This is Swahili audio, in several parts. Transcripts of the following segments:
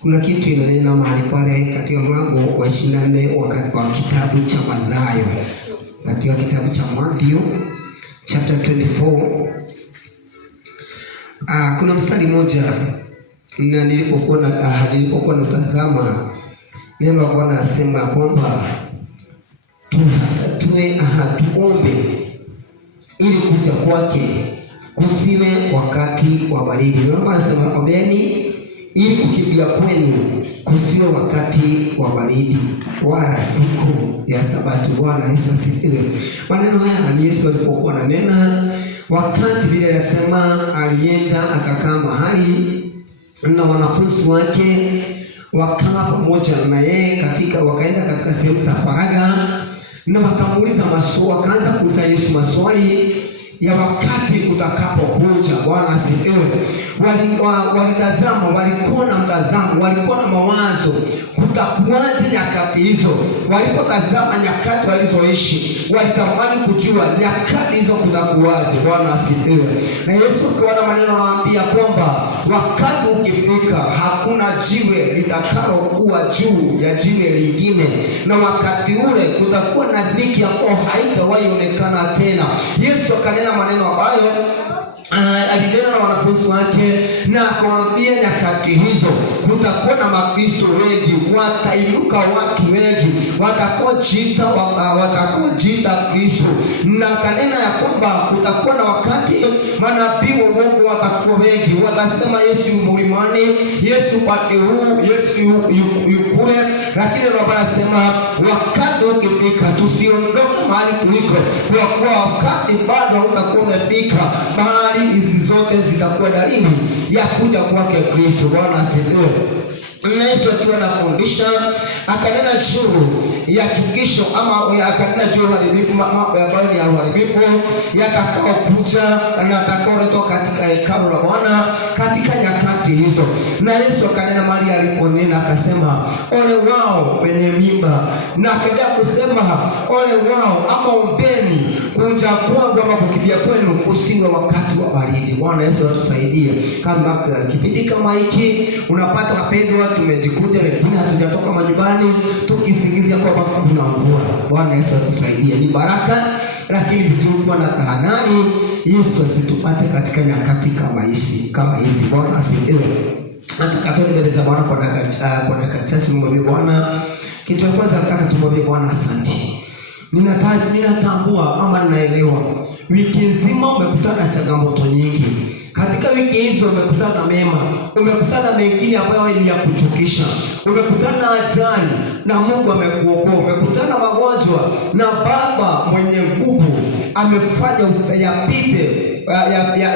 Kuna kitu inanena mahali pale katika mlango wa 24 wakati wa kitabu cha Mathayo. Katika kitabu cha Mathayo chapter 24 kuna mstari mmoja na nilipokuwa natazama neno la Bwana asema kwamba tuombe ili kuja kwake kusiwe wakati wa baridi. Neno anasema ombeni ili kukimbia kwenu kusiwe wakati wa baridi wala siku ya Sabato. Bwana Yesu asifiwe. Maneno haya ni Yesu alipokuwa ananena wakati Biblia inasema alienda akakaa mahali na wanafunzi wake wakawa pamoja na yeye wakaenda katika sehemu za faragha na wakamuuliza maswali, wakaanza kuuliza Yesu maswali ya wakati utakapokuja. Bwana asifiwe. Walitazama, walikuwa na mtazamo, walikuwa na mawazo kutakuwaje nyakati hizo. Walipotazama nyakati walizoishi, walitamani kujua nyakati hizo kutakuwaje. Bwana asifiwe. Na Yesu akaona maneno anawaambia kwamba wakati ukifika hakuna jiwe litakalokuwa juu ya jiwe lingine, na wakati ule kutakuwa na dhiki ambayo haitawahi onekana tena. Yesu akanena maneno ambayo alinena na wanafunzi wake na akawaambia nyakati hizo kutakuwa na makristo wengi, watainuka watu wengi watakaojiita Kristo, na kanena ya kwamba kutakuwa na wakati manabii wa Mungu watakuwa wengi, watasema Yesu mlimani, Yesu pate huu, Yesu yukule. Lakini Bwana anasema wakati ukifika tusiondoke mahali kuliko, kwa kuwa wakati bado utakuwa umefika mahali hizi zote zitakuwa dalili ya kuja kwake Kristo. Bwana asifiwe. Yesu akiwa anafundisha akanena juu ya chukisho ama akanena juu ya uharibifu, mambo ambayo ni ya uharibifu yatakao kuja na yatakaoletwa katika hekalu la Bwana katika nyakati hizo. Na Yesu akanena mahali aliponena akasema ole wao wenye mimba, na akaendelea kusema ole wao ama ombeni kuja kwangu ama kukimbia kwenu usiwe wakati wa baridi. Bwana Yesu atusaidie. Kama kipindi kama hiki unapata wapendwa, tumejikuta lakini hatujatoka manyumbani tukisingizia kwamba kuna mvua. Bwana Yesu atusaidie. Ni baraka lakini vizuri kuwa na tahadhari, Yesu asitupate katika nyakati kama hizi. Bwana asifiwe. Nataka tuende mbele za Bwana kwa dakika chache. Mwambie Bwana kitu cha kwanza, nataka tumwambie Bwana asante. Ninatambua ama ninaelewa wiki nzima umekutana na changamoto nyingi. Katika wiki hizo umekutana na mema, umekutana na mengine ambayo ni ya kuchukisha, umekutana na ajali na Mungu amekuokoa, umekutana na magonjwa na Baba mwenye nguvu amefanya yapite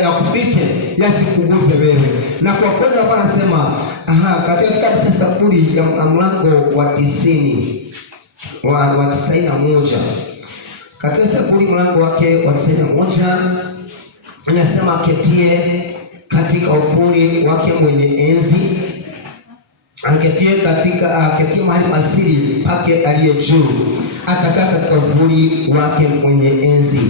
yakupite yasikuguze wewe. Na kwa kweli Bwana anasema katika kitabu cha Zaburi ya mlango wa 90 wa 91, katika Zaburi mlango wake wa 91 inasema aketie katika ufuri wake mwenye enzi, aketie mahali masiri pake aliye juu, atakaa katika ufuri wake mwenye enzi.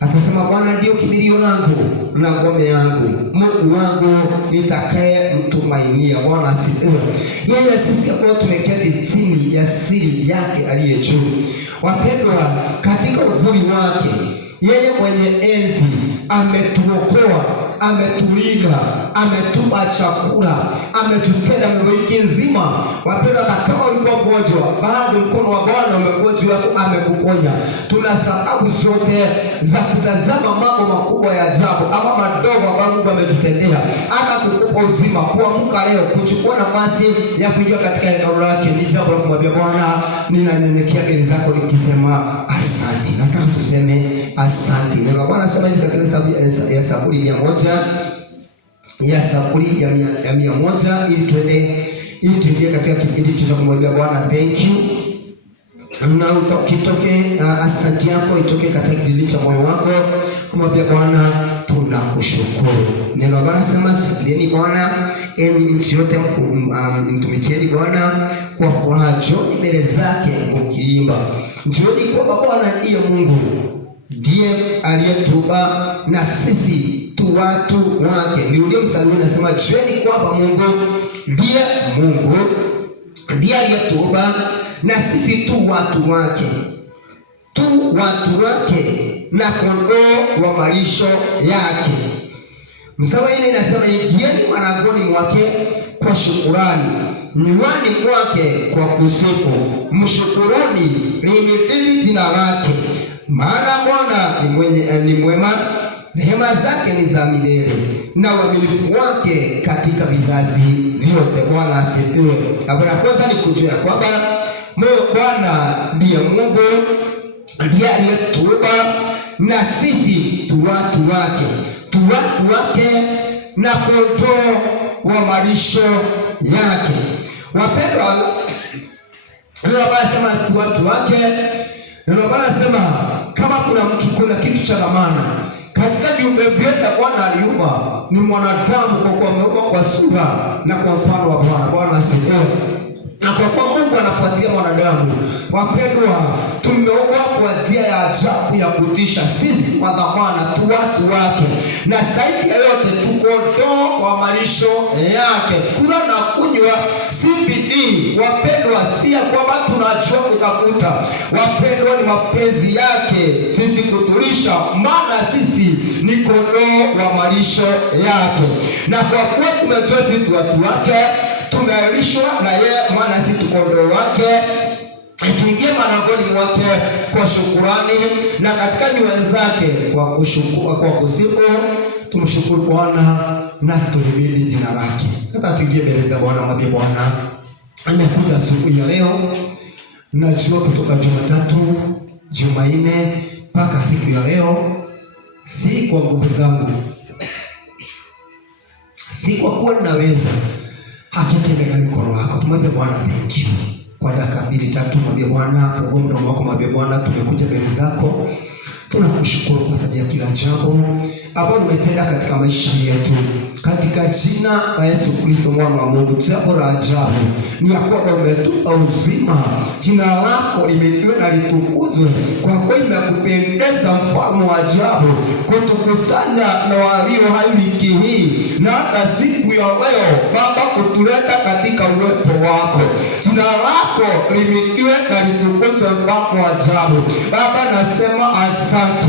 Atasema Bwana ndio kimbilio langu na ngome yangu, Mungu wangu nitakaye mtumainia. Bwana asifiwe. Yeye sisi ambao tumeketi chini ya siri yake aliye juu, wapendwa, katika uvuli wake yeye mwenye enzi ametuokoa, ametulinda, ametupa chakula, ametutenda mambo wiki nzima. Wapendwa, na kama ulikuwa mgonjwa bado mkono wa Bwana umekuwa juu yako, amekuponya. Tuna sababu zote za kutazama mambo makubwa ya ajabu ama madogo ambayo Mungu ametutendea, hata kukupa uzima, kuamka leo, kuchukua nafasi ya kuingia katika hekalu lake. Ni jambo la kumwambia Bwana, ninanyenyekea mbele zako nikisema asante. Nataka tuseme asante. Neno la Bwana anasema hivi katika Zaburi ya Zaburi ya 100 ili tuingie katika kipindi cha kumwambia Bwana thank you. Na kitoke asante yako itoke katika kidili cha moyo wako kumwambia Bwana tunakushukuru. Neno la Bwana anasema shukurieni Bwana enyi nchi yote, mtumikieni Bwana kwa furaha, njooni mbele zake mkiimba. Njooni kwa Bwana ndiye Mungu, ndiye aliyetuumba na sisi tu watu wake. Nirudie mstari unasema, jueni kwamba Mungu ndiye aliyetuumba na sisi tu watu wake, na kondoo wa malisho yake. Mstari wa 4 inasema, ingieni malangoni mwake kwa shukurani, nywani mwake kwa kusifu, mshukuruni, lihimidini jina lake, maana Bwana ni mwema, rehema zake ni za milele, na uaminifu wake katika vizazi vyote. Bwana asifiwe. Habari ya kwanza ni kujua kwamba Bwana ndiye Mungu, ndiye aliyetuumba na sisi tu watu wake na kondoo wa malisho yake. Wapendwa, ndio anasema tu watu wake. Ndio anasema kama kuna kitu cha dhamana katika viumbe vyote Bwana aliumba ni mwanadamu, kwa kuwa ameumbwa kwa sura na kwa mfano wa Bwana. Bwana asifiwe. Na kwa kuwa Mungu anafuatilia mwanadamu, wapendwa, tumeumbwa kwa njia ya ajabu ya kutisha. Sisi kwa dhamana tu watu wake, na zaidi ya yote tu kondoo wa malisho yake. Kula na kunywa si bidii, wapendwa, si ya kwamba tunajua kutafuta. Wapendwa, ni mapenzi yake sisi kutulisha, maana sisi ni kondoo wa malisho yake. Na kwa kuwa tumejua sisi watu wake, tumelishwa na yeye, maana sisi kondoo wake, tuingie malangoni mwake kwa shukurani, na katika nyua zake kwa kusifu. Tumshukuru Bwana na tuhimidi jina lake. Sasa tuingie mbele za Bwana. Mwambie Bwana, nimekuja siku ya leo, najua kutoka Jumatatu, Jumanne mpaka siku ya leo, si kwa nguvu zangu, si kwa kuwa ninaweza. Hakika ni mkono wako. Tumwambie Bwana thank you kwa dakika 2-3. Mwambie Bwana, fungua mdomo wako, mwambie Bwana, tumekuja mbele zako, tunakushukuru kwa sababu ya kila jambo ambalo umetenda katika maisha yetu, katika jina la Yesu Kristo mwana wa Mungu. Jambo la ajabu ni ya kwamba umetupa uzima, jina lako limeinuliwa na litukuzwe, kwa kuwa imekupendeza mfalme wa ajabu kutukusanya na walio hai wiki hii na hata siku ya leo Baba, kutuleta katika uwepo wako. Jina lako limeinuliwa na litukuzwe mfalme wa ajabu. Baba, nasema asante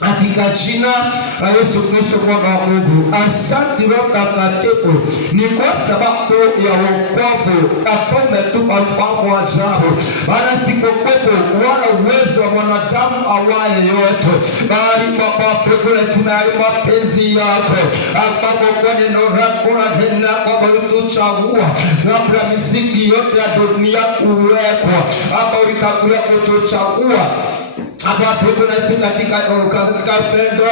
katika jina la Yesu Kristo mwana wa Mungu. Asante Roho Mtakatifu, ni kwa sababu ya wokovu ambao umetupa mfalme wa ajabu. Maana si kwa nguvu wala uwezo wa mwanadamu awaye yote, bali Baba pekee tunali mapenzi yako, ambapo kwa neno lako na kwamba ulituchagua kabla misingi yote ya dunia kuwekwa, hapa ulitakulia kutuchagua hapa katika pendo,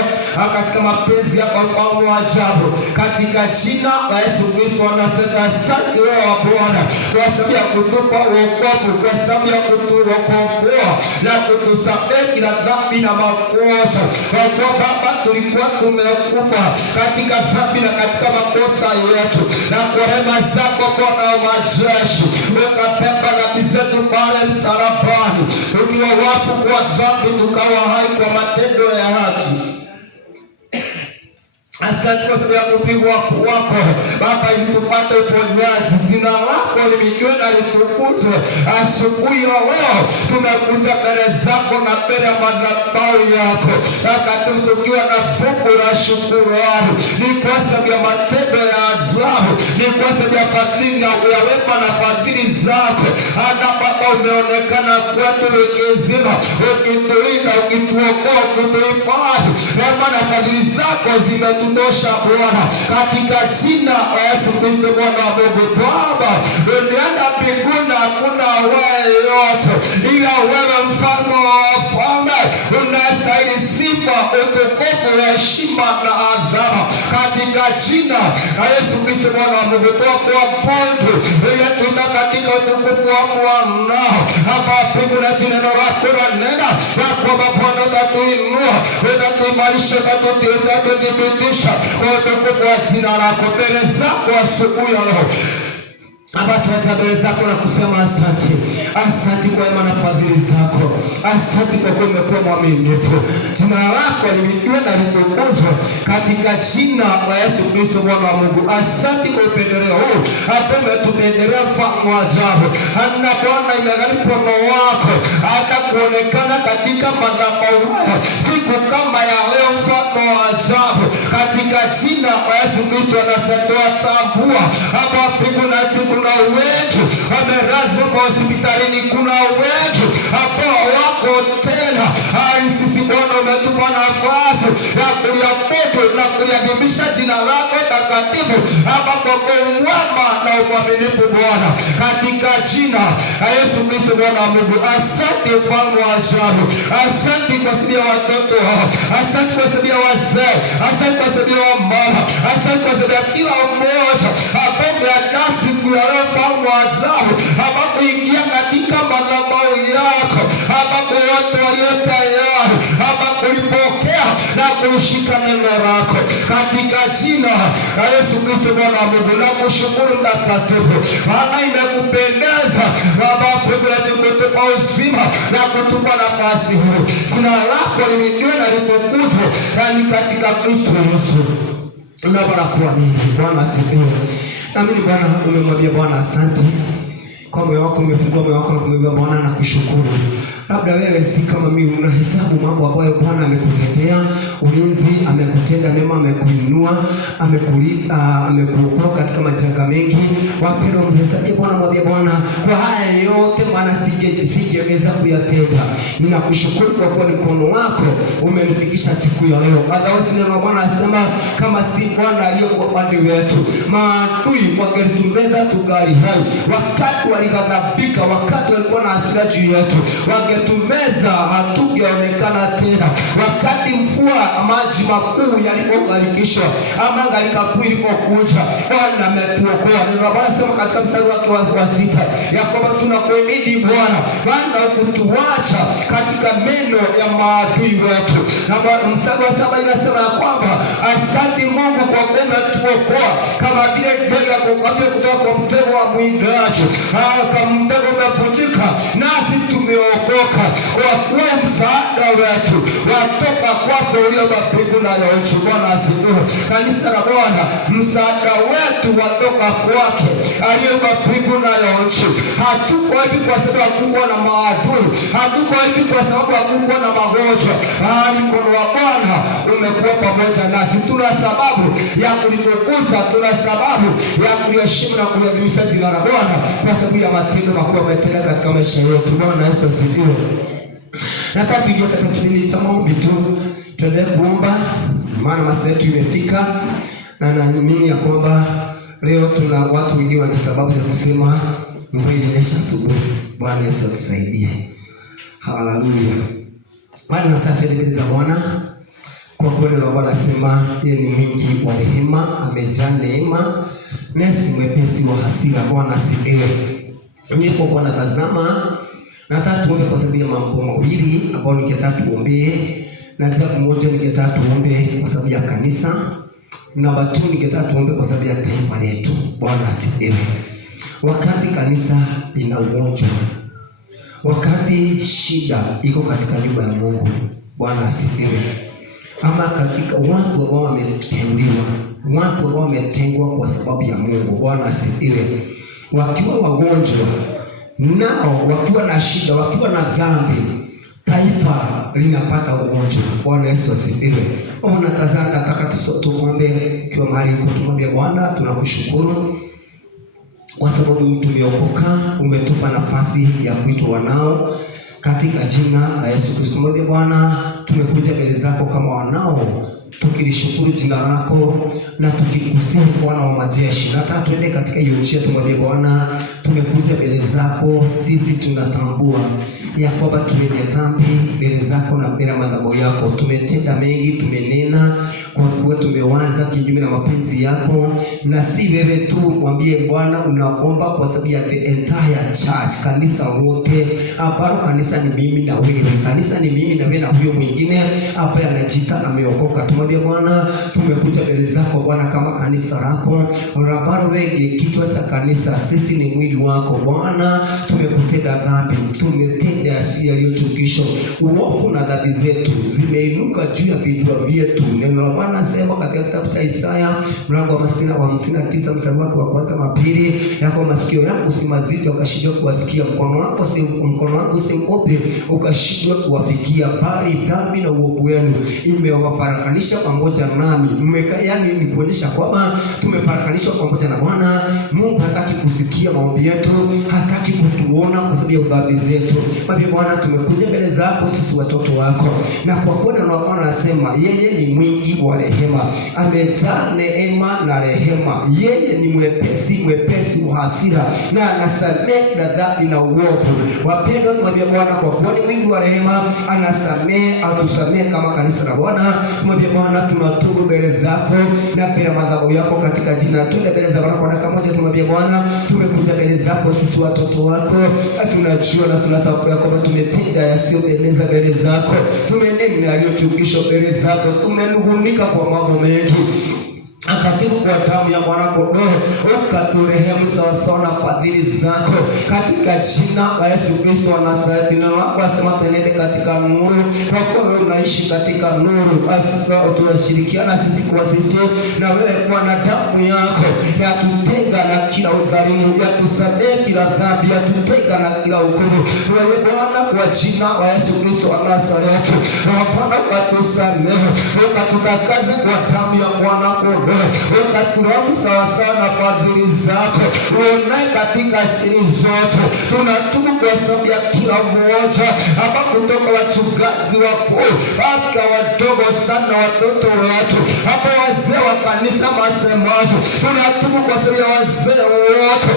katika mapenzi ya mfalme wa ajabu. Katika jina la Yesu Kristo anasema asante Roho wa Bwana kwa sababu ya kutupa wokovu, kwa sababu ya kutuokoa na kutusamehe kila dhambi na makosa. Kwa kuwa Baba, tulikuwa tumekufa katika dhambi na katika makosa yetu, na kwa rehema zako Bwana wa majeshi ukabeba dhambi zetu pale msalabani, ukiwa wafu kwa dhambi tukawa hai kwa matendo ya haki. Asante kwa sababu ya kupigwa kwako Baba ili tupate uponyaji. Jina lako limeinuliwa na litukuzwe. Asubuhi ya leo tumekuja mbele zako na mbele ya madhabahu yako, wakati tukiwa na fungu la shukrani. Ni kwa sababu ya matendo ya ajabu, ni kwa sababu ya fadhili na wema na fadhili zako. Hata Baba, umeonekana kwetu wiki nzima, ukitulinda, ukituokoa, ukituhifadhi. Wema na fadhili zako zimetutosha Bwana, katika jina la Yesu Kristo mwana wa Mungu. Baba, duniani na mbinguni hakuna awaye yote ila wewe, mfalme wa wafalme. Unastahili sifa, utukufu, heshima na adhama, katika jina la Yesu Kristo mwana wa Mungu. Toa kwa Mungu ili tuta katika utukufu wa mwanao hapa pingu na neno lako na nena na kwamba Bwana utatuinua, utatuimarisha, utatudibitisha kwa utukufu wa jina lako. Mbele zako asubuhi ya leo Hapa tunaja mbele zako na kusema asante. Asante kwa wema na fadhili zako. Asante kwa kuwa umekuwa mwaminifu. Jina lako lihimidiwe na litukuzwe katika jina la Yesu Kristo Bwana wa Mungu. Asante kwa upendeleo huu. Hapo umetupendelea mfalme wa ajabu. Na Bwana imegharimu mkono wako hata kuonekana katika madhabahu haya siku kama ya leo, mfalme wa ajabu. Katika jina la Yesu Kristo nasema tambua hapa mbinguni kuna wengi wamelazwa hospitalini, kuna wengi ambao wako tena. Sisi Bwana umetupa nafasi ya kuliabudu na kuliadhimisha jina lako takatifu hapa kwa mwema na mwaminifu Bwana, katika jina la Yesu Kristo Bwana wa Mungu. Asante mfalme wa ajabu. Asante kwa sababu ya watoto hao. Asante kwa sababu ya wazee. Asante kwa sababu ya mama. Asante kwa sababu ya kila mmoja apende nasi kuyaleo mfalme wa ajabu, ambapo ingia katika madhabahu yako, ambapo wote walio tayari, ambapo kulipokea na kulishika neno lako, katika jina la Yesu Kristo Bwana wa Mungu. Na kushukuru mtakatifu, maana imekupendeza ambapo kutupa uzima na kutupa nafasi huu. Jina lako lihimidiwe na litukuzwe, yani katika Kristo Yesu. Tunapenda kuamini. Bwana asifiwe. Naamini Bwana umemwambia Bwana asante. Kwa moyo wako umefungua moyo wako na kumwambia Bwana na kushukuru. Labda wewe si kama mimi, unahesabu mambo ambayo Bwana amekutendea. Ulinzi amekutenda mema, amekuinua, amekuokoa katika majanga mengi. Wapendwa, mhesabu Bwana, mwambie Bwana kwa haya yote Bwana singeweza kuyatenda. Ninakushukuru kwa kuwa mkono wako umenifikisha siku ya leo. Hata neno Bwana asema kama si Bwana aliyekuwa upande wetu, maadui wangetumeza tungali hai. Wakati walighadhabika, wakati walikuwa na hasira juu yetu, wangetumeza hatugeonekana tena. Wakati mvua maji makuu yalipogharikishwa ama gharika kuu ilipokuja, Bwana ametuokoa. Neno la Bwana sema katika mstari wake wa 6 ya kwamba tunakuhimidi Bwana, maana hukutuacha katika meno ya maadui wetu. Na mstari wa 7 inasema ya kwamba asante Mungu kwa kuwa umetuokoa kama vile ndege akokabia kutoka kwa mtego wa mwindaji. Kama mtego umevunjika nasi tumeokoka, kwa kuwa msaada wetu watoka kwako uliyeumba mbingu na nchi. Bwana asifiwe. Kanisa la Bwana, msaada wetu watoka kwake aliyeumba mbingu na nchi. Hatuko hivi kwa sababu hakukuwa na maadui, hatuko hivi kwa sababu hakukuwa na magonjwa. Mkono wa Bwana umekuwa pamoja nasi. Tuna sababu ya kulitukuza, tuna sababu ya kuliheshimu na kuliadhimisha jina la Bwana kwa sababu ya matendo makuu ametenda katika maisha yetu. Bwana Yesu asifiwe. Nataka tuingie katika kipindi cha maombi tu. Tuendelee kuomba maana masaa yetu imefika, na naamini ya kwamba leo tuna watu wengi wana sababu za kusema mvua ilinyesha asubuhi. Bwana Yesu atusaidie. Haleluya. Bwana nataka tuendelee za Bwana. Kwa kweli la Bwana sema yeye ni mwingi wa rehema, amejaa neema, nasi mwepesi wa hasira. Bwana asifiwe. Ndipo Bwana tazama, nataka tuombe kwa sababu ya mambo mawili ambayo ningetaka tuombe. Na jambo moja ningetaka tuombe kwa sababu ya kanisa. Namba 2 ningetaka tuombe kwa sababu ya taifa letu. Bwana asifiwe. Wakati kanisa lina ugonjwa, wakati shida iko katika nyumba ya Mungu, Bwana asifiwe, ama katika watu ambao wameteuliwa, watu ambao wametengwa kwa sababu ya Mungu, Bwana asifiwe, wakiwa wagonjwa, nao wakiwa na shida, wakiwa na dhambi, taifa linapata ugonjwa. Bwana Yesu asifiwe. Unatazama, nataka tuombe kwa mahali uko, tumwambie Bwana tunakushukuru kwa sababu tumeokoka, umetupa nafasi ya kuitwa wanao katika jina la Yesu Kristo. Mwambie Bwana tumekuja mbele zako kama wanao, tukilishukuru jina lako na tukikusifu Bwana wa majeshi. Nataka tuende katika hiyo njia, tumwambie Bwana tumekuja mbele zako, sisi tunatambua ya kwamba tumenye dhambi mbele zako na mbele madhabahu yako. Tumetenda mengi, tumenena kwa kuwa tumewaza kinyume na mapenzi yako, na si wewe tu. Mwambie Bwana unaomba kwa sababu ya the entire church, kanisa wote. Hapana, kanisa ni mimi na wewe, kanisa ni mimi na wewe na huyo mwingine hapa anajiita ameokoka. tumwambie Bwana, tumekuja mbele zako Bwana kama kanisa lako. Rabaro wewe kichwa cha kanisa, sisi ni mwili wako Bwana. Tumekutenda dhambi, tumetenda yaliyochukisha. Uovu na dhambi zetu zimeinuka juu ya vichwa vyetu. Neno la Bwana nasema katika kitabu cha Isaya mlango wa 59 mstari wake wa kwanza na pili, yako masikio yangu si mazito ukashindwa kuwasikia, mkono wangu si mfupi ukashindwa kuwafikia, bali dhambi na uovu wenu imewafarakanisha pamoja nami. Yani ni kuonyesha kwamba tumefarakanisha pamoja na Bwana. Mungu hataki kusikia maombi yetu, hataki kutuona kwa sababu ya dhambi zetu. Baba Bwana, tumekuja mbele zako sisi watoto wako, na kwa kuwa neno la Bwana anasema yeye ni mwingi wa rehema, amejaa neema na rehema. Yeye ni mwepesi wa hasira, na anasamehe na dhambi na uovu. Wapendwa, tumwambie Bwana kwa kuwa ni mwingi wa rehema, anasamehe, atusamehe kama kanisa la Bwana. Tumwambie Bwana, tunatubu mbele zako na mbele madhabahu yako katika jina. Tuende mbele za Bwana kwa dakika moja. Tumwambie Bwana, tumekuja mbele zako sisi watoto wako, tunajua na tunatambua kwamba tumetenda yasiyopendeza mbele zako, tumenena yaliyochukisha mbele zako, tumenung'unika kwa mambo mengi. Akatibu kwa damu ya mwana kondoo ukaturehemu sawasawa na fadhili zako, katika jina la Yesu Kristo wa Nazareti. Neno lako asema tuenende katika nuru, kwa kuwa wewe unaishi katika nuru. Asa tunashirikiana sisi kwa sisi na wewe Bwana, damu yako yatutenga na kila udhalimu, yatusamehe kila dhambi, yatutenga na kila hukumu. Wewe Bwana, kwa jina la Yesu Kristo wa Nazareti, Bwana ukatusamehe, ukatutakaza kwa damu ya mwana kondoo, ukaturamu sawasawa na fadhili zako, uonaye katika siri zote. Tunatubu kwa sababu ya kila mmoja hapa, kutoka wachungaji wakuu hata wadogo sana, watoto wetu hapa, wazee wa kanisa masemazo. Tunatubu kwa sababu ya wazee wote,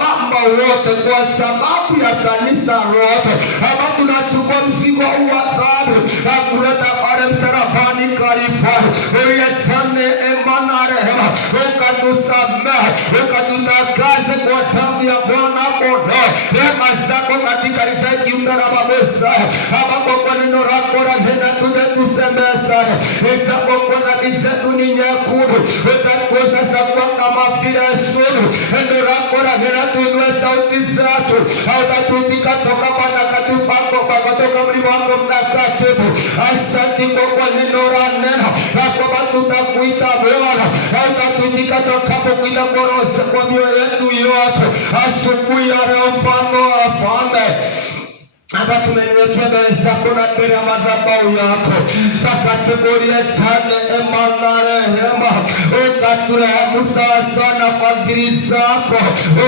mama wote, kwa sababu ya kanisa lote hapa. Tunachukua mzigo huu wa dhambi na kuleta pale msalabani Kalvari. Wewe achane na rehema, ukatusamehe, ukatutakaze kwa damu ya mwana kondoo. Rehema zako katika litaji ukarababesa hapa, kwa neno lako la nena tuje kusemea sana. Ijapo kwa dhambi zetu ni nyekundu, utakosha sawa kama vile sulu. Neno lako la nena tuinue sauti zetu, hautatutika toka patakatifu pako toka mlima wako mtakatifu. Asante kwa neno la nena, na kwamba tutakuita Bwana, hautatutika tokapo kuita kwa mioyo yetu yote. Asubuhi ya leo mfano wa wafalme hapa tumeniwekea mbele zako na mbele ya madhabahu yako, takatubulia sana ema na rehema, ukaturehemu sawasawa na fadhili zako,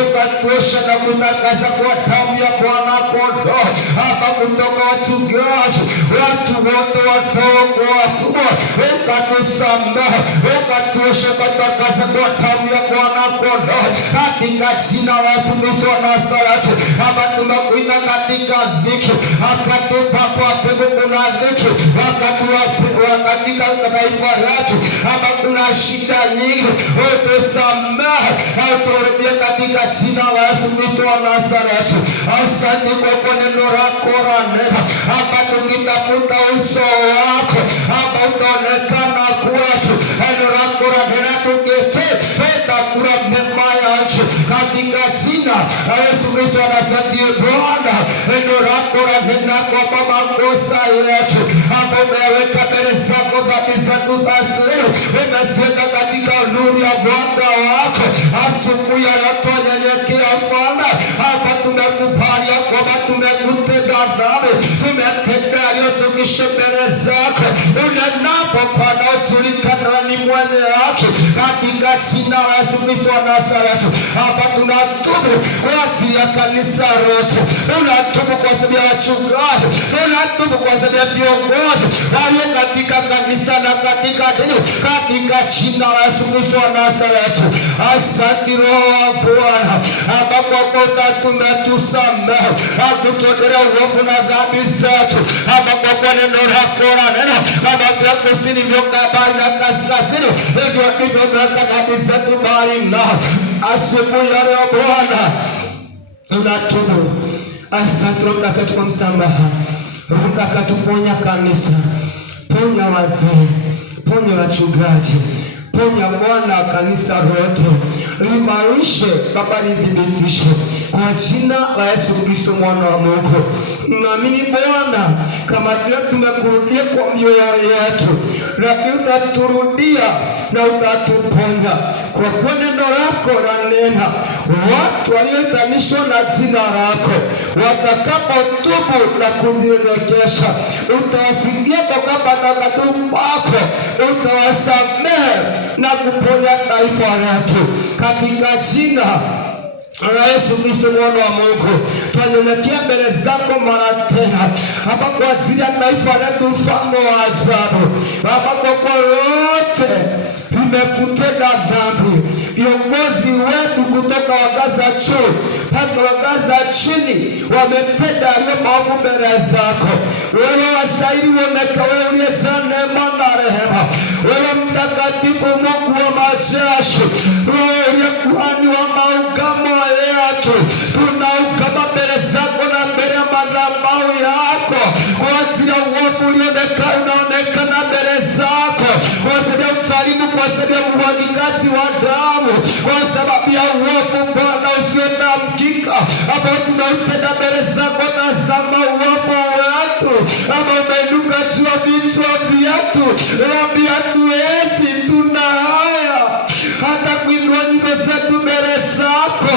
ukatuosha na kutakaza kwa damu ya mwana kondoo. Hapa kutoka wachungaji, watu wote wadogo wakubwa, ukatusamehe, ukatuosha, ukatakaza kwa damu ya mwana kondoo, katika jina la Yesu Kristo wa Nazareti. Hapa tunakuita katika akatupa kwa pepo kuna dhiki, katika taifa letu hapa kuna shida nyingi, utusamehe, uturudie katika jina la Yesu Kristo wa Nazareti. Asante kwa neno lako la neno, hapa tukitafuta uso wako, hapa utaonekana kwetu. Neno lako la neno tukitenda kura mema ya nchi, katika jina la Yesu Kristo wa Nazareti. Bwana, neno lako la neno kwa makosa yetu, hapo umeweka mbele zako dhambi zetu za asili, umeziweka katika nuru ya mwanga wako. Asubuhi ya leo tunyenyekea Bwana, hapa tumekubali kwamba tumekutenda dhambi, tumetenda yaliyochukisha mbele zako. Unenapo Bwana ujulikane ni mwenye haki, katika jina la Yesu Kristo wa Nazareti. Hapa tunatubu kwa ajili ya kanisa lote, tunatubu kwa sababu ya wachungaji, tunatubu kwa sababu ya viongozi walio katika kanisa na katika dini, katika jina la Yesu Kristo wa Nazareti. Asante Roho wa Bwana, hapa kwa kuwa tumetusamehe, hakututendea uovu na dhambi zetu, hapa kwa kuwa neno lako la neno, kama vile kusini mbali na kaskazini, hivyo ndivyo tumeweka dhambi zetu mbali nao. Asubuhi ya leo Bwana tunatubu. Asante Roho Mtakatifu kwa msamaha. Roho Mtakatifu ponya kanisa, ponya wazee, ponya wachungaji, ponya Bwana kanisa lote, limarishe Baba, lidhibitishe kwa jina la Yesu Kristo mwana wa Mungu. Naamini Bwana, kama vile tumekurudia kwa mioyo yetu, na utaturudia na utatuponya, kwa kuwa neno lako lanena watu walioitanishwa na jina lako watakapotubu na kunyenyekesha, utawasikia toka patakatifu pako, utawasamehe na kuponya taifa letu, katika jina la Yesu Kristo mwana wa Mungu. Tunanyenyekea mbele zako mara tena hapa kwa ajili ya taifa letu, mfalme wa ajabu. Baba, kwa yote tumekutenda dhambi, viongozi wetu kutoka wagaza juu mpaka wagaza chini wametenda yaliyo maovu mbele zako. Wewe wastahili uoneka, wewe uliyejaa neema na rehema, wewe mtakatifu, Mungu wa majeshi, wewe uliye kuhani wa maungamo yetu. Tunaungama mbele zako na mbele ya madhabahu yako kwa ajili ya uovu unaonekana mbele zako, kwa sababu ya udhalimu, kwa sababu ya umwagikaji wa damu, kwa sababu ya uovu Bwana usiotamkika ambao tunautenda mbele zako. Tazama uovu wetu ambao umeinuka juu ya vichwa vyetu, viatu hizi tuna haya hata kuinua nyuso zetu mbele zako.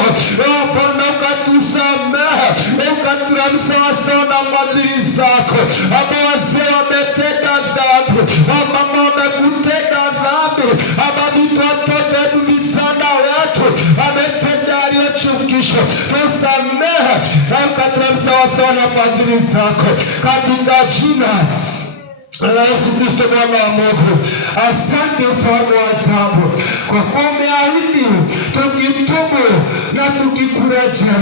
Bwana, ukatusamehe, ukaturamsha sawa na fadhili zako. Ambao wazee wametenda dhambi, mama wamekutenda dhambi, watoto wetu, vijana wetu wametenda yaliyochukisha, tusamehe na ukaturamsha sawa na fadhili zako, katika jina la Yesu Kristo mwana wa Mungu. Asante mfalme wa ajabu, kwa kuwa umeahidi tukitubu na tukikurejea,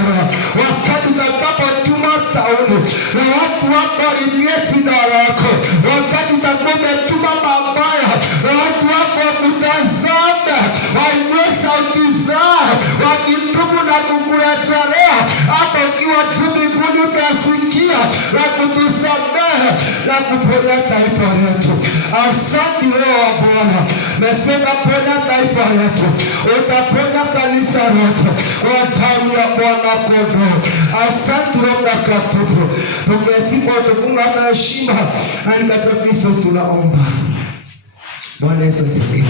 wakati utakapotuma tauni na watu wako walivie jina lako, wakati utakuwa umetuma mabaya na watu wako wakutazame, wainue sauti zao wakitubu na kukurejea, hapo ukiwa juu mbinguni utasikia na kutusamehe na kuponya taifa letu. Asante Roho wa Bwana, nasema ponya taifa letu, utaponya kanisa letu kwa damu ya Bwana kondoo. Asante Roho Mtakatifu, tukisifu tukunga na heshima, na katika Kristo tunaomba. Bwana Yesu asifiwe.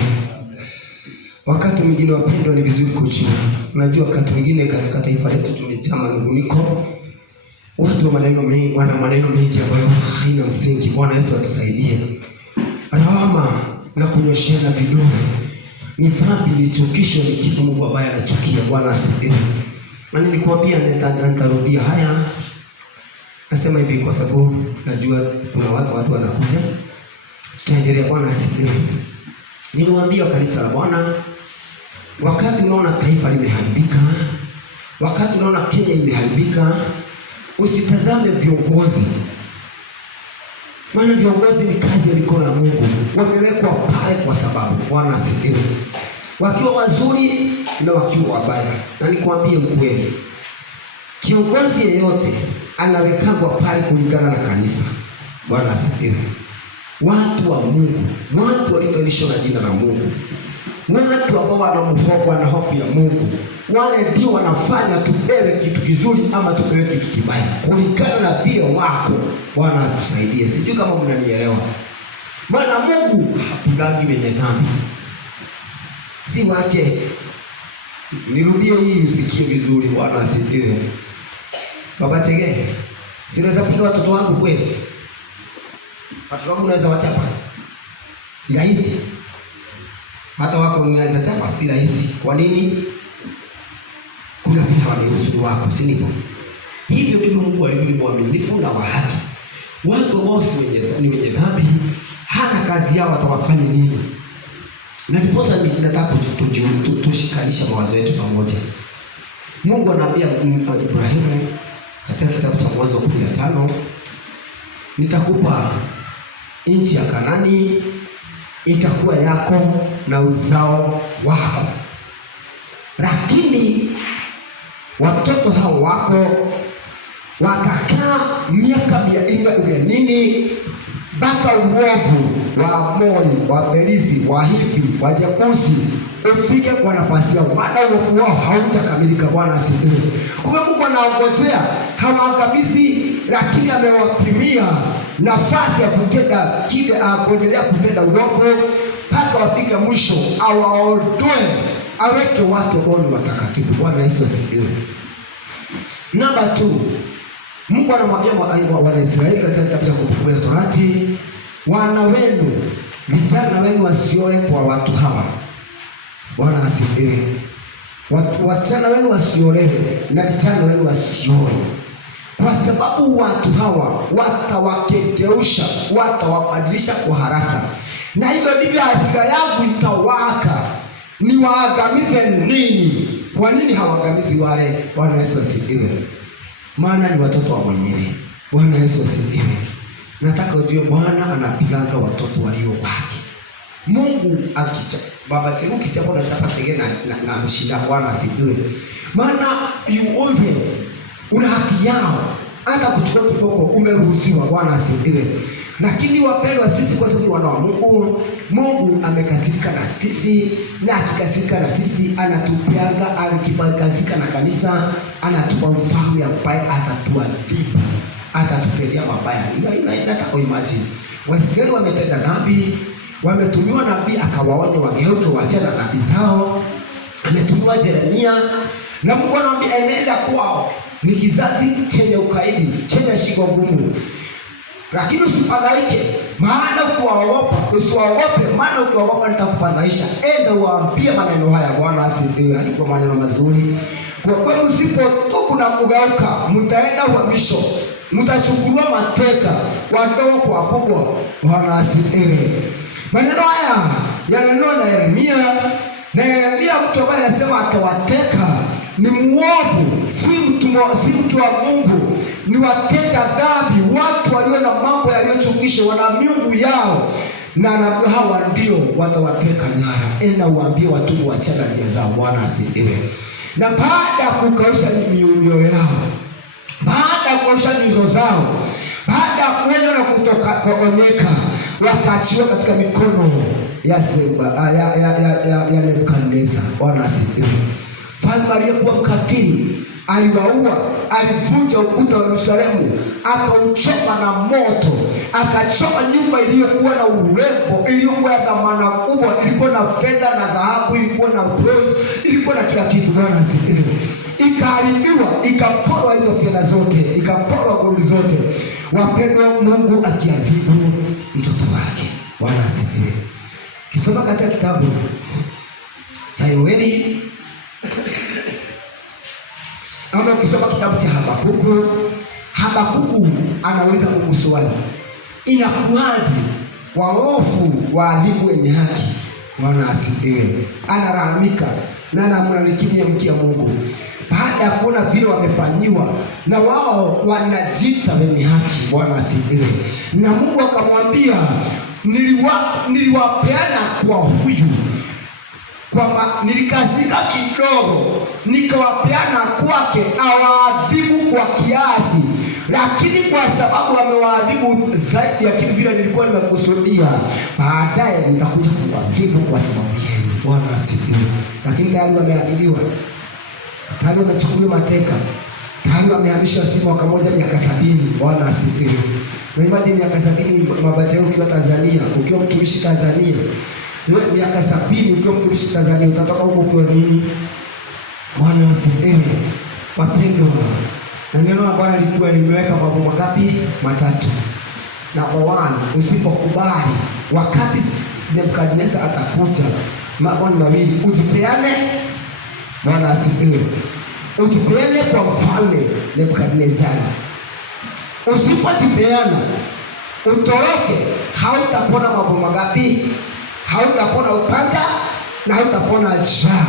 Wakati mwingine wapendwa, ni vizuri kujua. Unajua wakati mwingine katika taifa letu tumejaa manunguniko, watu wa maneno mengi, wana maneno mengi ambayo haina msingi. Bwana Yesu atusaidie. Lawama na kunyosheana vidole ni dhambi, ni chukisho, ni kitu Mungu ambaye anachukia. Bwana asifiwe. Na nilikwambia nitarudia haya, nasema hivi kwa sababu najua kuna watu wanakuja, tutaendelea. Bwana asifiwe. Niliwaambia kanisa la Bwana, wakati unaona taifa limeharibika, wakati unaona Kenya imeharibika, usitazame viongozi, maana viongozi ni kazi ya mikono ya Mungu, wamewekwa pale kwa sababu. Bwana asifiwe. Wakiwa wazuri na wakiwa wabaya. Na nikwambie ukweli, kiongozi yeyote anawekagwa pale kulingana na kanisa. Bwana asifiwe. Watu wa Mungu, watu walioitwa na jina la Mungu, watu ambao wana hofu ya Mungu, wale ndio wanafanya tupewe kitu kizuri ama tupewe kitu kibaya kulingana na vile wako. Bwana atusaidie. Sijui kama mnanielewa. Maana Mungu hapigangi wenye dhambi, si wake. Nirudie hii usikie vizuri. Bwana asifiwe. Baba Chege, siweza piga watoto wangu kweli? Watoto wangu naweza wachapa? Ni rahisi. Hata wako unaweza chapa, si rahisi. Kwa nini? Kuna vile wanahusu wako, si ndivyo? Hivyo ndivyo Mungu alivyo mwaminifu na wa haki. Watu ambao ni wenye dhambi, hana kazi yao watawafanya nini? Na ndiposa nataka tushikanisha mawazo yetu pamoja. Mungu anaambia Ibrahimu katika kitabu cha Mwanzo 15, nitakupa nchi ya Kanaani, itakuwa yako na uzao wako, lakini watoto hao wako watakaa miaka 400 ugenini mpaka uovu wa Amori, wa Perizi, wa Hivi, wa Jebusi ufike kwa nafasi yao, maana uovu wao hautakamilika. Bwana asifiwe. Kumbe Mungu anaongozea, hawaangamizi, lakini amewapimia nafasi ya kutenda kile, kuendelea kutenda uovu mpaka wafike mwisho, awaondoe, aweke watu wao watakatifu. Bwana Yesu asifiwe. Namba 2, Mungu anamwambia Waisraeli katika kitabu cha Kumbukumbu la Torati, wana wenu, vijana wenu wasioe kwa watu hawa. Bwana asifiwe. Wasichana wenu wasiolewe na vijana wenu wasioe, kwa sababu watu hawa watawakegeusha, watawabadilisha kwa haraka, na hivyo ndivyo hasira yangu itawaka, niwaangamize ninyi. Kwa nini hawaangamizi wale? Bwana Yesu asifiwe. Maana ni watoto wa mwenyewe. Bwana Yesu asifiwe. Nataka ujue Bwana anapiganga watoto waliobaki. Mungu akita baba chego kichapo na chapa chege na mshinda. Bwana asifiwe. Maana yuoje una haki yao, hata kuchukua kiboko umeruhusiwa. Bwana asifiwe. Lakini wapendwa, sisi kwa sababu wana wa Mungu, Mungu amekasirika na sisi, na akikasirika na sisi anatupianga, akikasirika na kanisa anatupa mfano ambaye atatuadhibu, atatutendea mabaya. Nataka imagine Waisraeli wametenda dhambi, wametumiwa nabii akawaonya wageuke waachane na dhambi zao. Ametumiwa Yeremia na Mungu anamwambia enenda kwao, ni kizazi chenye ukaidi, chenye shingo ngumu. Lakini usifadhaike, maana ukiwaogopa, usiwaogope, maana ukiwaogopa nitakufadhaisha. Enda waambie maneno haya. Bwana asifiwe. Haikuwa maneno mazuri. Kwa kweli msipotubu na kugeuka, mtaenda uhamisho, mtachukuliwa mateka, wadogo kwa wakubwa. Bwana asifiwe. Maneno haya yananenwa na Yeremia, na Yeremia mtu ambaye anasema atawateka ni muovu, si mtu wa Mungu, ni watenda dhambi, watu walio na mambo yaliyochukisha, wana miungu yao, na nabii hawa ndio watawateka nyara. Enda uambie watu waachane njia zao. Bwana asifiwe. Na baada ya kukausha mioyo yao, baada ya kukausha nyuso zao, baada ya kuenda na kutokaonyeka, wakaachiwa katika mikono ya Nebukadneza. Bwana asifiwe. Mfalme aliyekuwa mkatili aliwaua, alivunja ukuta wa Yerusalemu, akauchoma na moto, akachoma nyumba iliyokuwa na urembo, iliyokuwa ya thamani kubwa, ilikuwa na fedha na dhahabu, ilikuwa na bronze, ilikuwa na kila kitu. Bwana asifiwe. Ikaharibiwa, ikaporwa hizo fedha zote, ikaporwa gold zote. Wapendwa, Mungu akiadhibu mtoto wake. Bwana asifiwe. Kisoma katika kitabu cha Yoeli, ama ukisoma kitabu cha Habakuku, Habakuku anauliza Mungu swali, inakuwaje waovu waadhibu wenye haki? Bwana asifiwe. Analalamika na anamlalamikia mkia Mungu baada ya kuona vile wamefanyiwa, na wao wanajiita wenye haki. Bwana asifiwe. Na Mungu akamwambia, niliwapeana kwa huyu, kwamba nilikasirika kidogo nikawapeana kwake awaadhibu kwa kiasi, lakini kwa sababu amewaadhibu zaidi ya kile vile nilikuwa nimekusudia, baadaye nitakuja kuadhibu kwa sababu yenu. Bwana asifiwe. Lakini tayari wameadhibiwa, tayari wamechukuliwa mateka, tayari wamehamishwa si mwaka moja, miaka 70. Bwana asifiwe. Na imagine miaka 70 mabacha ukiwa Tanzania, ukiwa mtumishi Tanzania, miaka 70 ukiwa mtumishi Tanzania, utatoka huko kwa nini? Bwana asifiwe. Wapendwa, na neno la Bwana lilikuwa limeweka mambo mangapi? Matatu. Namba 1, usipokubali wakati Nebukadneza atakuja, mambo ni mawili: ujipeane. Bwana asifiwe. Ujipeane kwa mfalme Nebukadneza. Usipojipeana, utoroke, hautapona mambo mangapi? Hautapona upanga na hautapona njaa.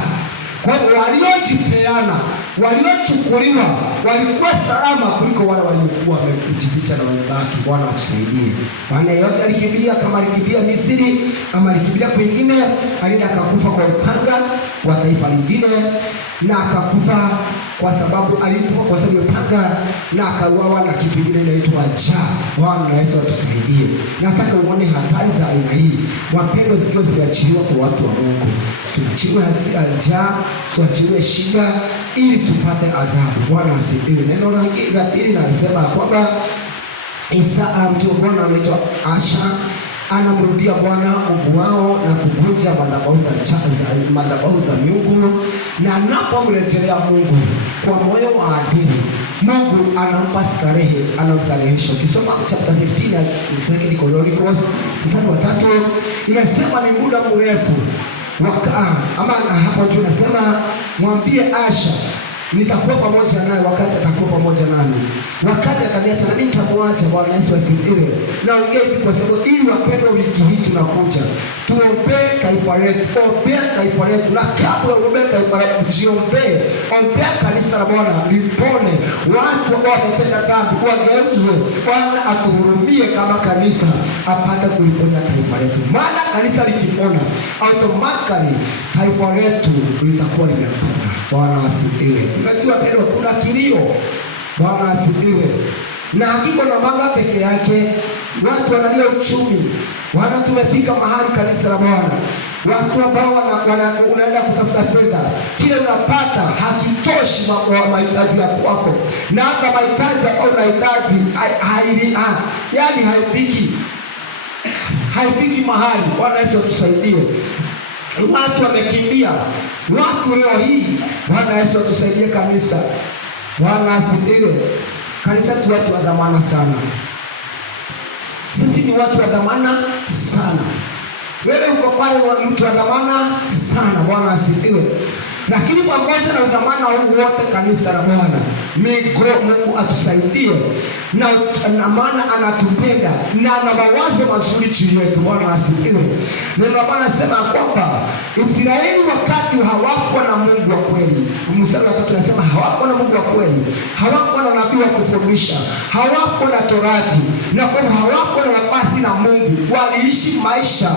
Kwa hiyo waliojipeana, waliochukuliwa, walikuwa salama kuliko wale waliokuwa wamejificha na wamebaki. Bwana atusaidie. Maana yote alikimbilia, kama alikimbilia Misri ama alikimbilia kwingine, alienda akakufa kwa upanga wa taifa lingine, na akakufa kwa sababu alikufa kwa sababu ya upanga na akauawa na kitu kingine inaitwa njaa. Bwana Yesu atusaidie. Nataka uone hatari za aina hii, wapendwa, zikiwa zimeachiliwa kwa watu wa Mungu. Tunachiwe njaa, tuachiwe shida ili tupate adhabu. Bwana asifiwe. Neno la pili nasema kwamba mtu wa Bwana anaitwa Asha anamrudia Bwana Mungu wao na kuvunja madhabahu za miungu, na anapomrejelea Mungu kwa moyo wa adili, Mungu anampa starehe, anamstarehesha. Ukisoma chapter 15 ya Second Chronicles mstari wa 3 inasema ni muda mrefu ama hapo tu inasema mwambie Asha nitakuwa pamoja naye wakati atakuwa pamoja nami, wakati ataniacha na mimi nitamwacha. Bwana Yesu asifiwe. Naongea hivi kwa sababu ili wapendwa, wiki hii tunakuja tuombee taifa letu, ombea taifa letu, na kabla uombee taifa letu jiombee, ombea kanisa la Bwana lipone, watu ambao wametenda dhambi wageuzwe, Bwana atuhurumie kama kanisa apate kuliponya taifa letu, maana kanisa likipona automatically taifa letu litakuwa limepona. Bwana asifiwe. Unajua pendwa, kuna kilio. Bwana asifiwe. Na hakika na manga peke yake, watu wanalia uchumi. Tumefika mahali kanisa la Bwana, watu ambao unaenda kutafuta fedha, kile unapata hakitoshi mahitaji ya kwako, na hata mahitaji ambayo unahitaji yani haifiki mahali. Bwana Yesu atusaidie. Watu wamekimbia, watu leo hii. Bwana Yesu atusaidie kanisa. Bwana asifiwe. Kanisa tu watu wa dhamana sana. Sisi ni watu wa dhamana sana. Wewe uko pale mtu wa dhamana sana. Bwana asifiwe. Lakini pamoja na udhamana huu wote, kanisa la Bwana, Mungu atusaidie, na maana anatupenda na ana mawazo mazuri chini yetu. Bwana asifiwe. Neno la Bwana nasema kwamba Israeli wakati hawakuwa na Mungu wa kweli, mstari wa 3 tunasema hawakuwa na Mungu wa kweli, hawakuwa na nabii wa kufundisha, hawakuwa na Torati, na kwa hivyo hawakuwa na nafasi na Mungu. Waliishi maisha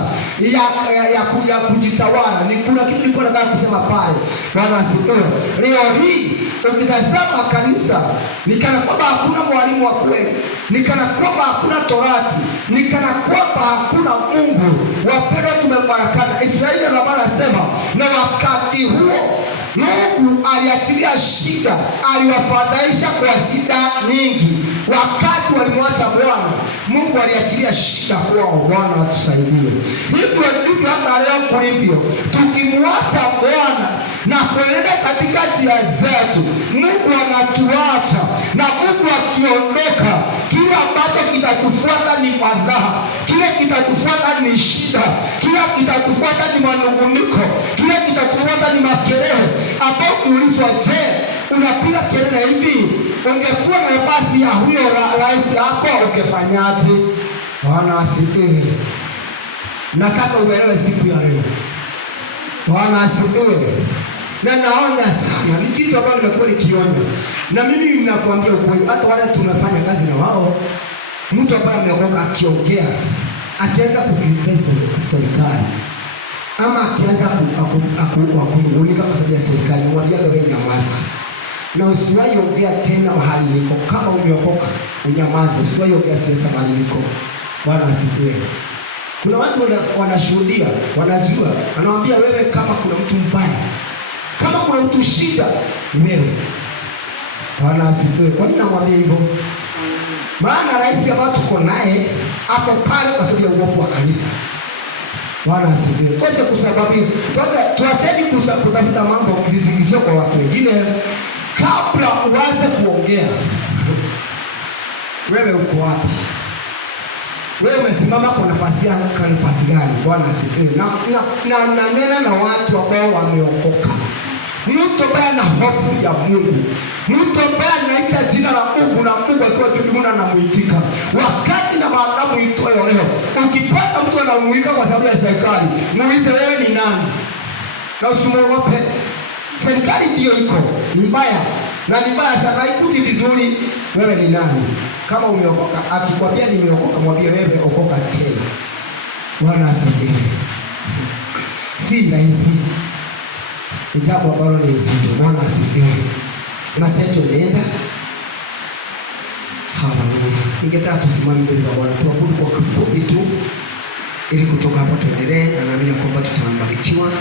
ya kujitawala. Kuna kitu nilikuwa nataka kusema pale. Bwana asifiwe. Leo hii ukitazama kanisa, nikana kwamba hakuna mwalimu wa kweli, nikana kwamba hakuna Torati, nikana kwamba hakuna Mungu. Wapendwa, tumebarakana. Israeli na Bwana anasema, na wakati huo Mungu aliachilia shida, aliwafadhaisha kwa shida nyingi. Wakati walimwacha Bwana, Mungu aliachilia shida kwao. Bwana atusaidie. Hivyo ndivyo hata leo kulivyo. Tukimwacha Bwana na kuenda katika njia zetu, Mungu anatuacha, na Mungu akiondoka, kile ambacho kitatufuata ni fadhaa, kile kitatufuata ni shida, kile kitatufuata ni manunguniko, kile kitatufuata ni makelele, ambao ukiulizwa, je, unapiga kelele hivi, ungekuwa na nafasi ya huyo rais yako ungefanyaje? Bwana asifiwe. Nataka uelewe siku ya leo. Bwana asifiwe. Na naonya sana, ni kitu ambacho nimekuwa nikionya, na mimi ninakuambia ukweli, hata wale tunafanya kazi na wao, mtu ambaye ameokoka akiongea, akianza kukritisi serikali ama akianza kunungunika kwa sababu ya serikali, mwambie wewe nyamaza, na usiwahi ongea tena mahali niko. Kama umeokoka unyamaze, usiwahi ongea siasa mahali niko. Bwana asifiwe. Kuna watu wanashuhudia, wanajua, anawaambia wewe, kama kuna mtu mbaya, kama kuna mtu shida, ni wewe. Bwana asifiwe. Kwa nini namwambia hivyo? Maana rais ambaye tuko naye ako pale kwa sababu ya uovu wa kanisa. Bwana asifiwe. Kwa sababu tuacheni kutafuta mambo visingizio kwa watu wengine kabla uanze kuongea. Wewe uko wapi? Wewe umesimama kwa nafasi gani? Bwana asifiwe. Na nena na watu ambao wameokoka. Mtu ambaye ana hofu ya Mungu, mtu ambaye anaita jina la Mungu, na Mungu akiwa juu mbinguni anamuitika. Wakati na maadamu itoe leo, ukipata mtu anamuika kwa sababu ya serikali, muulize wewe ni nani, na usimwogope. Serikali ndio iko, ni mbaya, na ni mbaya sana, haikuti vizuri. Wewe ni nani? Kama umeokoka, akikwambia nimeokoka, mwambie wewe okoka tena. Bwana asifiwe. Si rahisi, jambo ambalo ni zito. Bwana asifiwe. na sasa tumeenda. Haleluya. Ningetaka tusimame mbele za Bwana tuabudu kwa kifupi tu, ili kutoka hapo tuendelee, na naamini kwamba tutambarikiwa.